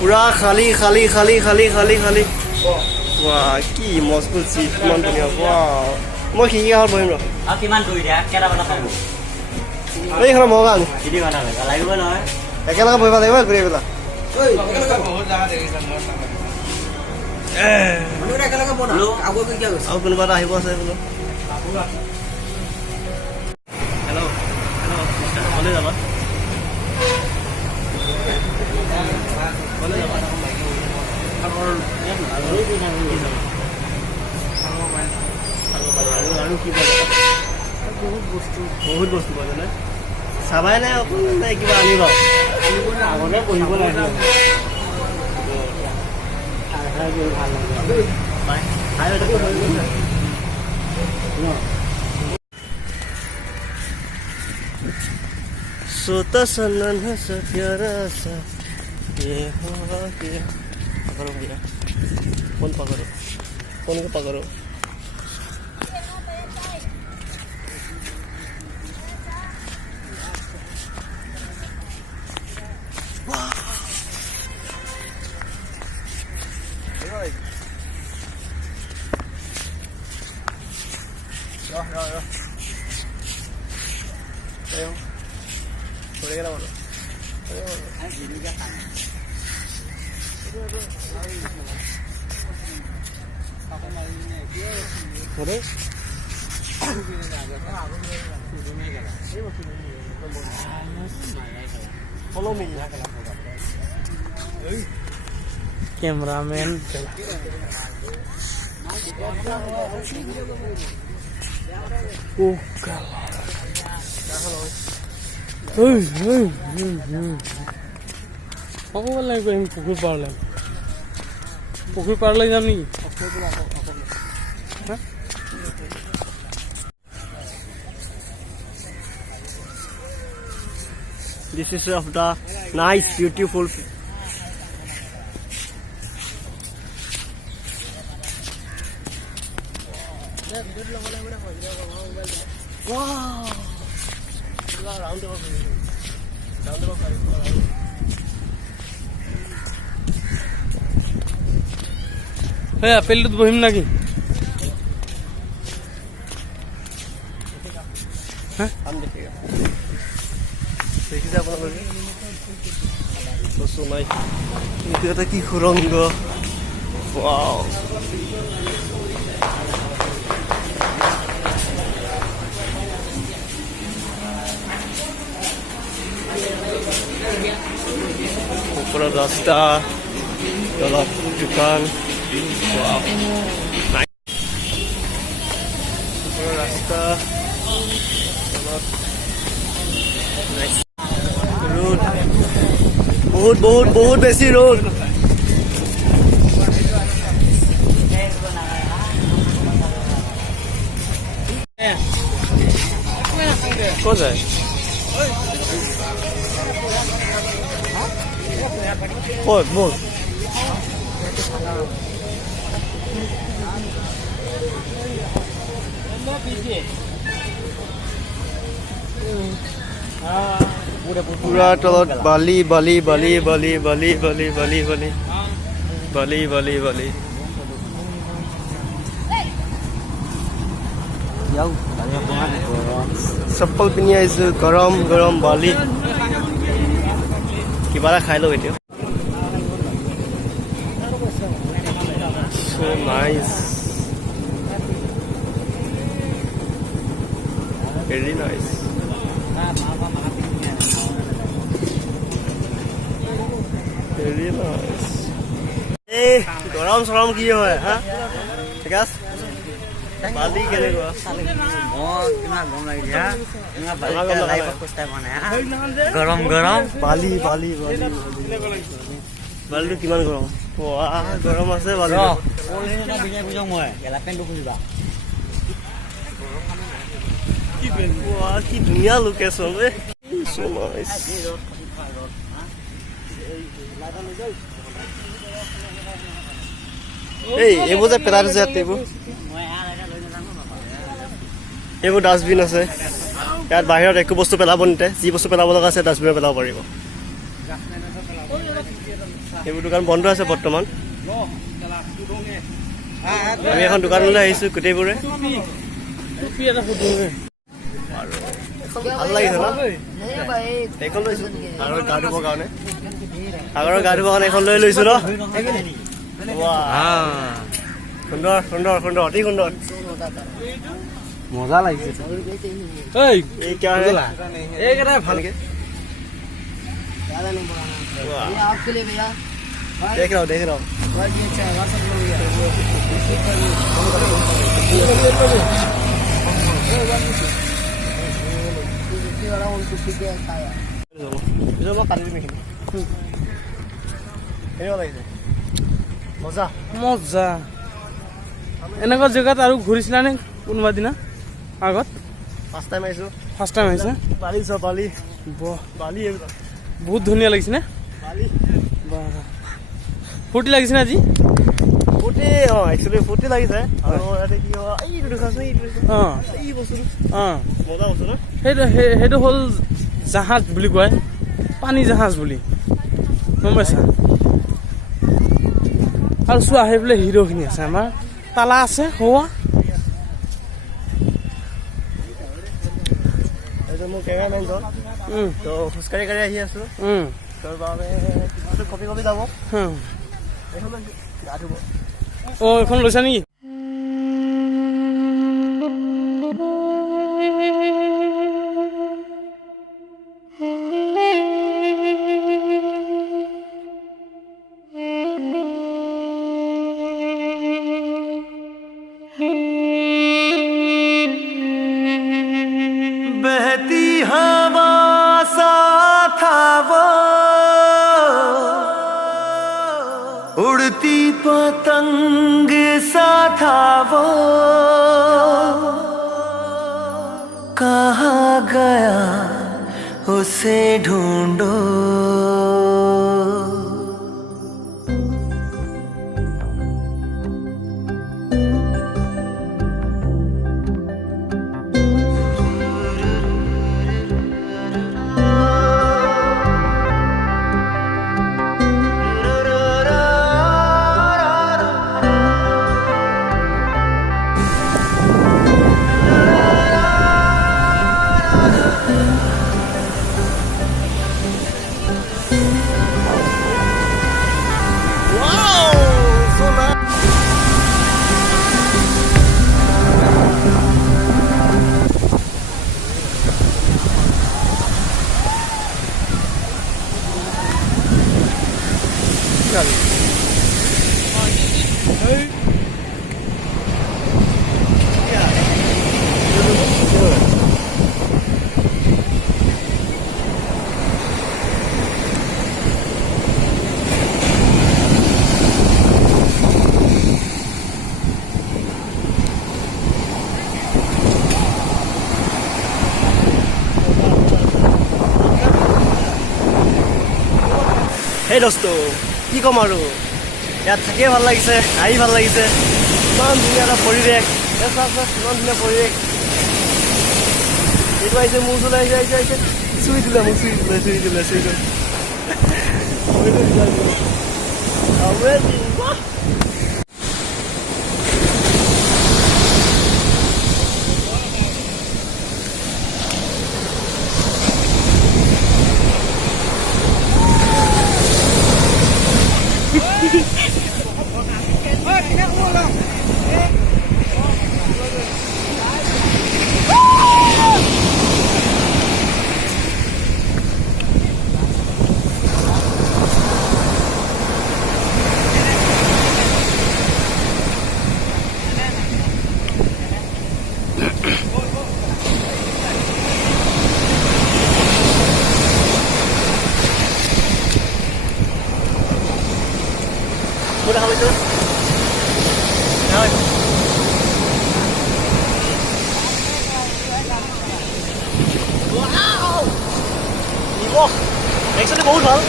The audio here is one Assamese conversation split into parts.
পুৰা খালী খালী খালী খালী খালী খালী ৱাহ কি মজবুত চিট কিমান ধুনীয়া ৱাহ মই শিকি আহত বহিম ৰ কিমান কৰি দিয়া কেইটা বনাব এইখন মগা নি তিনি ঘণ্টা লাগিব নহয় একেলগে বহিব লাগিব ঘূৰি পেলা আৰু কোনোবা এটা আহিব আছে বোলো হেল্ল' হেল্ল' যাবা আৰু কি বহুত বস্তু পালে নে চাবাই নাই অকণমান কিবা আনিবা আগতে পঢ়িব লাগে सोता सा नन्हा सा प्यारा सा ये हुआ क्या पकड़ो भैया कौन पकड़ो कौन को पकड़ो Follow me. Cameraman. Oh God. Aku lagi pengen pukul parlem. Pukul parlem jam ni. This is of the nice, beautiful. Wow! Round the hey, apel tu bohim lagi. Hah? Am dekega. देखिए आप लोग तो सुनाई ये तो की खुरंग वाओ ऊपर रास्ता dalam dukaan wow naik ऊपर रास्ता nice रोड बहुत बहुत बहुत बेसी रोड कौन सा है बोल बोल पूरा तलत बाली बाली बाली बाली बाली बाली बाली बाली बाली बाली बाली चप्पल पिनी आइसु गरम गरम बाली किबा खाइ लो एतियो so nice very nice very nice गरम सरम की है हां ठीक है बाली केने गो कितना गरम लागि दिया इना बाली लाइव पोस्ट बने गरम गरम बाली बाली बाली बाली किमान गरम वाह गरम আছে बाली ओइना बिजा बुजং মই এলা পেন দুকুলিবা কি পেন वाह কি দুনিয়া লোকেশন রে so nice এই এইবোৰ যে পেলাই থৈছে ইয়াত এইবোৰ ডাষ্টবিন আছে ইয়াত বাহিৰত একো বস্তু পেলাব নিতে যি বস্তু পেলাব লগা আছে ডাষ্টবিনত পেলাব পাৰিব এইবোৰ দোকান বন্ধ আছে বৰ্তমান আমি এখন দোকানলৈ আহিছোঁ গোটেইবোৰে ভাল লাগিছে ন এইখন লৈছোঁ সাগৰৰ গা ধুবৰ কাৰণে এইখন লৈ লৈছোঁ ন সুন্দৰ সুন্দৰ সুন্দৰ অতি সুন্দৰ মজা লাগিছে এই কিয় এইকেইটাই ভালকে आपके लिए भैया देख रहा हूँ बहुत ही अच्छा है व्हाट्सएप हो गया उनको पीके खाया মজা মজা এনেকুৱা জেগাত আৰু ঘূৰিছিলানে কোনোবা দিনা আগত ফাৰ্ষ্ট টাইম আহিছোঁ ফাৰ্ষ্ট টাইম আহিছে বালি চব বালি বাহ বালি এইবিলাক বহুত ধুনীয়া লাগিছে নে বালি বাহ ফূৰ্তি লাগিছে নে আজি ফূৰ্তি একচুৱেলি ফূৰ্তি লাগিছে আৰু ইয়াতে কি হয় এইটো দেখাচোন এইটো অঁ এই বস্তুটো অঁ মজা বস্তু ন সেইটো হ'ল জাহাজ বুলি কয় পানী জাহাজ বুলি গম পাইছা আৰু চোৱা সেইফালে হিৰ'খিনি আছে আমাৰ তালা আছে হোৱা এইটো মোৰ কেমেৰামেনজন তো খোজকাঢ়ি কাঢ়ি আহি আছোঁ তোৰ বাবে কপি কপি যাব এইখন গা ধুব অঁ এইখন লৈছা নেকি बहती हवा सा था वो उड़ती पतंग सा था वो कहाँ गया उसे ढूंढो সেই দোস্ত কি ক'ম আৰু ইয়াত থাকিয়ে ভাল লাগিছে আহি ভাল লাগিছে ইমান ধুনীয়া এটা পৰিৱেশ ইমান ধুনীয়া পৰিৱেশ এইটো আহিছে মোৰ ওচৰলৈ আহিছে চুই দিলে মোক চুই দিলে Udah habis itu. Wow. Iwo. Actually বহুত ভাল।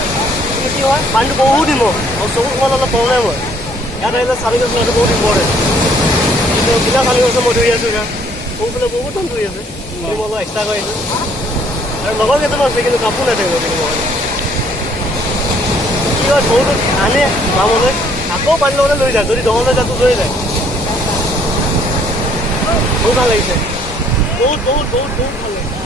কি হয়? পানীটো বহুত দিম। আৰু চকুত অলপ প্ৰব্লেম হয়। ইয়াত আহিলে চালি গছ লোৱাটো বহুত ইম্পৰ্টেণ্ট কিন্তু বিনা চালি গছত মই ধৰি আছোঁ ইয়াত সৌফালে বহুত ধন ধৰি আছে মই অলপ এক্সট্ৰা কৰি আছোঁ আৰু লগৰ কেইটামান আছে কিন্তু কাপোৰ নাথাকিব কিন্তু মই কি হয় ঢৌটো আনে নামলৈ আকৌ পানী লগতে লৈ যায় যদি দঙলৈ যাতো লৈ যায় বহুত ভাল লাগিছে বহুত বহুত বহুত বহুত ভাল লাগিছে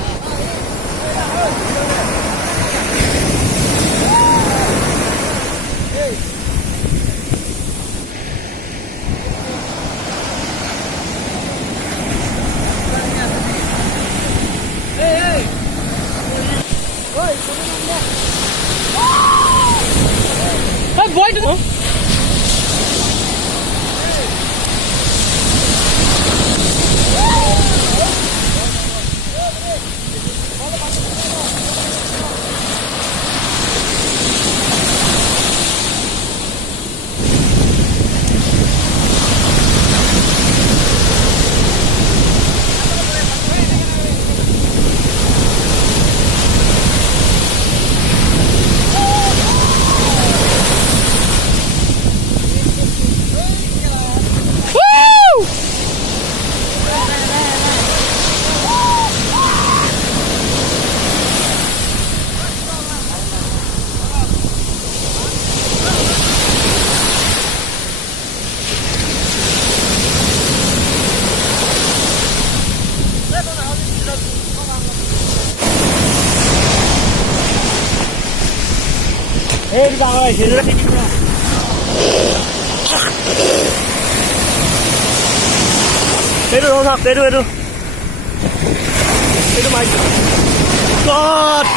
এইটো ডাঙৰ আহিছে এইটো ৰখাক এইটো এইটো এইটো মাৰি গড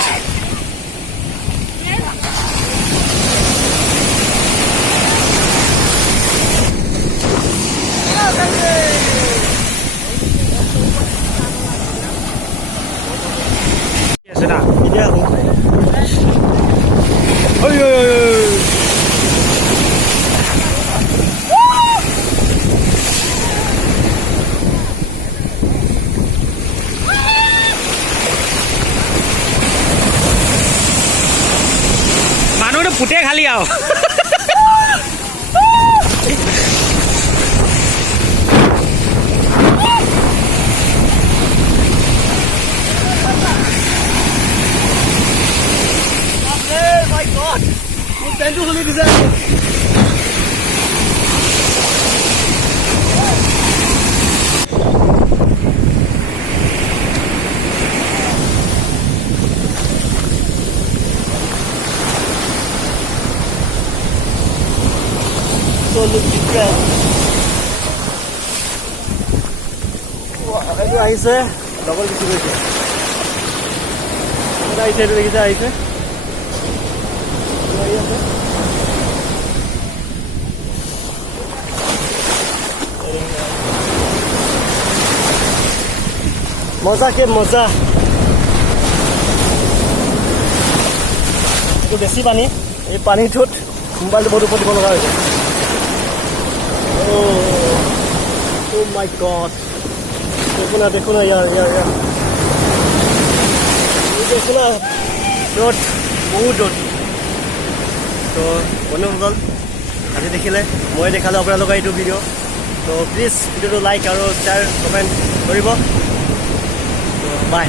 আছে না এতিয়া oi oi oi মানুহটো ফুটে খালি আৰু পেণ্টটো খুলি দিছে এইটো আহিছে ডবল গুচি গৈছে আহিছে এইটো দেখিছে আহিছে মজা কে মজা এইটো বেছি পানী এই পানীটোত মোবাইলটো বহুত ওপৰত দিব লগা হৈছে Oh my god দেখো না ইয়াৰ দেখো না ৰ'দ বহুত ৰ'দ তো বন্ধুসকল আজি দেখিলে মই দেখালোঁ আপোনালোকে এইটো ভিডিঅ' তো প্লিজ ভিডিঅ'টো লাইক আৰু শ্বেয়াৰ কমেণ্ট কৰিব তো বাই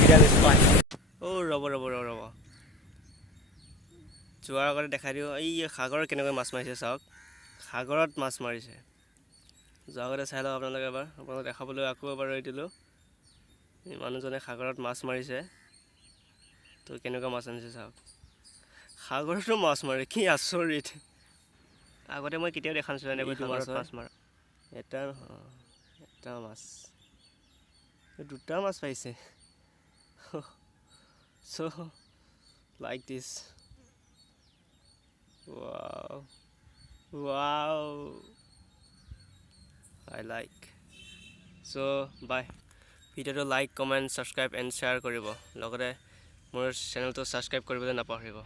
বিদায় লৈছোঁ বাই ৰ'ব যোৱাৰ আগতে দেখাই দিওঁ এই সাগৰত কেনেকৈ মাছ মাৰিছে চাওক সাগৰত মাছ মাৰিছে যোৱাৰ আগতে চাই লওক আপোনালোকে এবাৰ আপোনালোকে দেখাবলৈ আকৌ এবাৰ ৰৈ দিলোঁ মানুহজনে সাগৰত মাছ মাৰিছে তো কেনেকুৱা মাছ আনিছে চাওক সাগৰতো মাছ মাৰে কি আচৰিত আগতে মই কেতিয়াও দেখা নাছিলোঁ এনেকৈ সাগৰত মাছ মাৰা এটা মাছ দুটা মাছ পাইছে চ' লাইক দিছ wow I like so bye ভিডিঅ'টো like comment subscribe and share কৰিব লগতে মোৰ চেনেলটো ছাবস্ক্ৰাইব কৰিবলৈ নাপাহৰিব